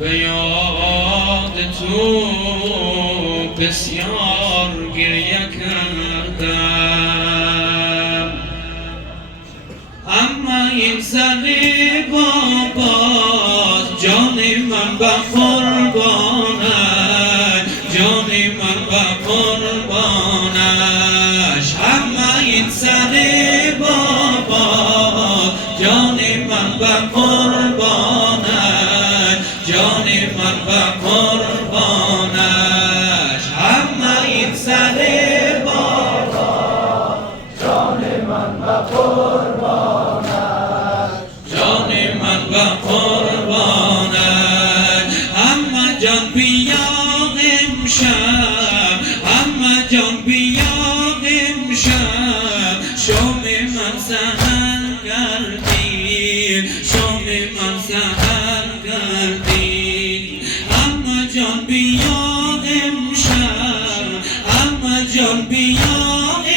به یاد تو بسیار گریه کردم، اما این زنی بابات جان من به قربانش، جان من به قربانش، اما این زنی بابات جان من به قربانش، جان من به قربانش، اما این زنی بابات جان من به قربانش، جان من به قربانش، اما جان بیا امشب، اما جان بیا امشب، شام من سحر گردید، شام من سحر گردید، اما جان بیا امشب، اما جان بیا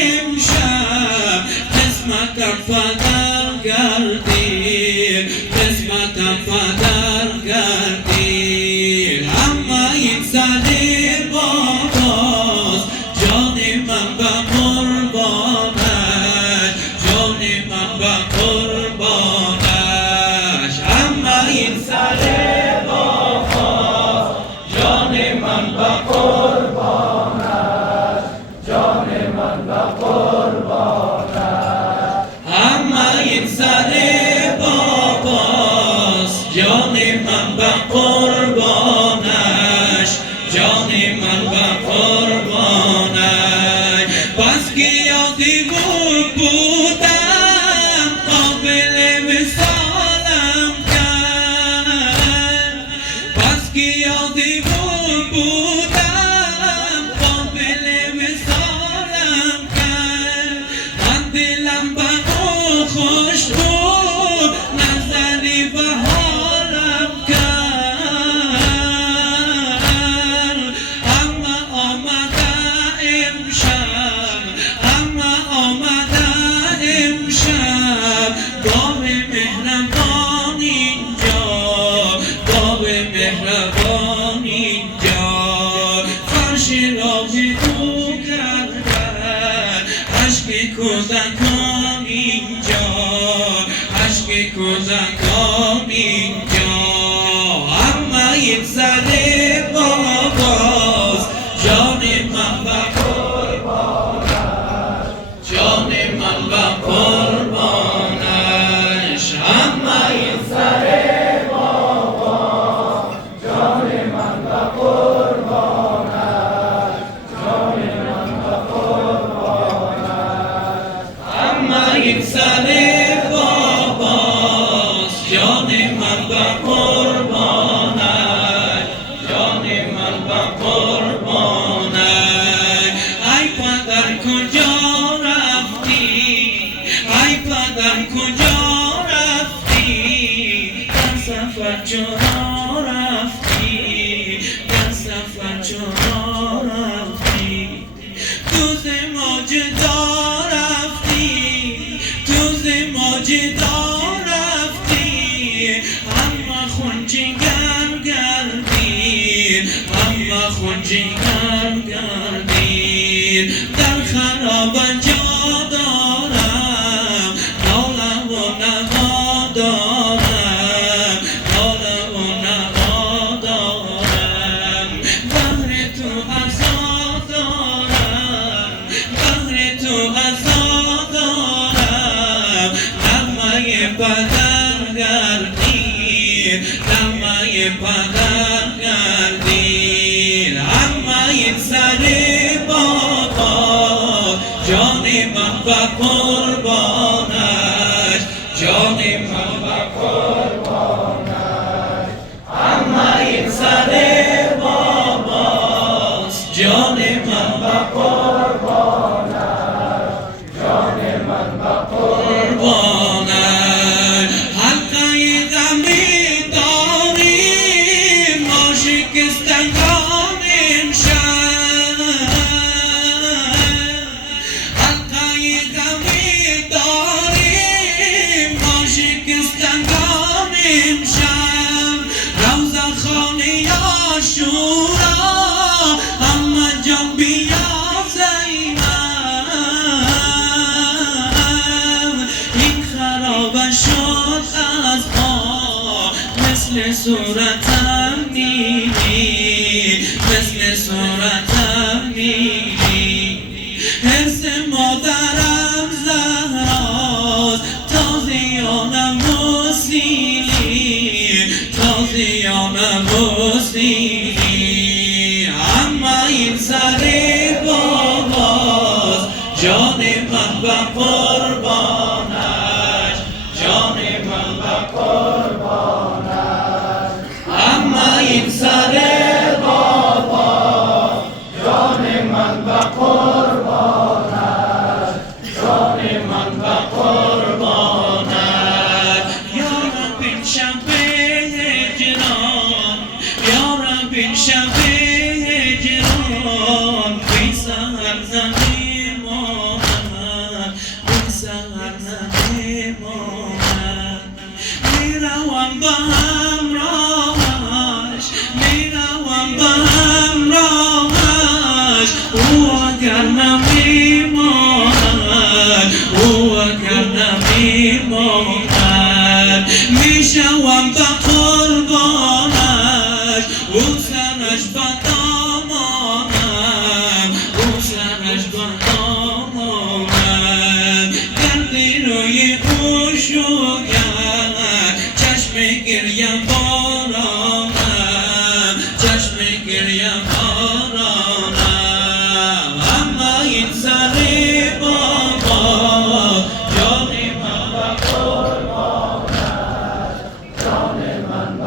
امشب، قسمتم فدر گردید، قسمتم فدر گردید، اما این زنی باباست جان من به قربانش، جان من به قربانش، اما این زنی باباست جان من به قربانش، جان من به قربانش، اما این زنی باباست جان من به قربانش، جان من به قربانش، بس که یادی بودم قابل وصالم کرد، بس که یادی بودم قابل وصالم کرد، من دلم به او خوش بود نظری به حالم کرد، اما آمده امشب، اما آمده امشب، گاه مهربان اینجا، گاه مهربان اینجا، فرش راه او گردد، عشق کودکان اینجا، عشق کودکان اینجا، اما این زنی باباست جان من به قربانش، جان من به قربانش، اما این زنی باباست جان من به قربانش، جان من به قربانش، اما این زنی باباست جان من به قربانش، جان من به قربانش، ای پدر کجا رفتی، ای پدر کجا رفتی، در سفر چرا رفتی، در سفر چرا رفتی، تو زماجدا رفتی، تو زماجدا رفتی، اما خونجگر گردید، اما خونجگر گردید، در خراب جا دارم ناله و نوا دارم، ناله و نوا دارم، بهر تو عزا دارم، بهر تو عزا دارم، نغمه پدر گردید، نغمه پدر گردید، اما این زنی بابا جان من به قربانش، جان من به قربانش، اما این زنی باباست جان من به قربانش، جان من به قربانش، حلقه غمی داری مثل صورتم میری، مثل صورتم میری. حس مادرم زهراست، تازیانم مسیلی، تازیانم مسیلی. اما این سر باباست، جان من و قربانش، جان من و قربانش. اما این سر بابا، جان من و قربانش، جان من و قربانش. یا رب این شب هجران، یا رب این شب هجران، بی سحر نمیماند، بی سحر نمیماند. میروم با همراهش، میروم با همراهش، او اگر نمیماند، او اگر نمیماند. میشوم با قربانش، او سرش با دامانم، او سرش با دامانم. گردی روی او شوید، چشم گریم بارانم، چشم گریم بارانم. اما این سر بابا، جان من و قربانش، جان من و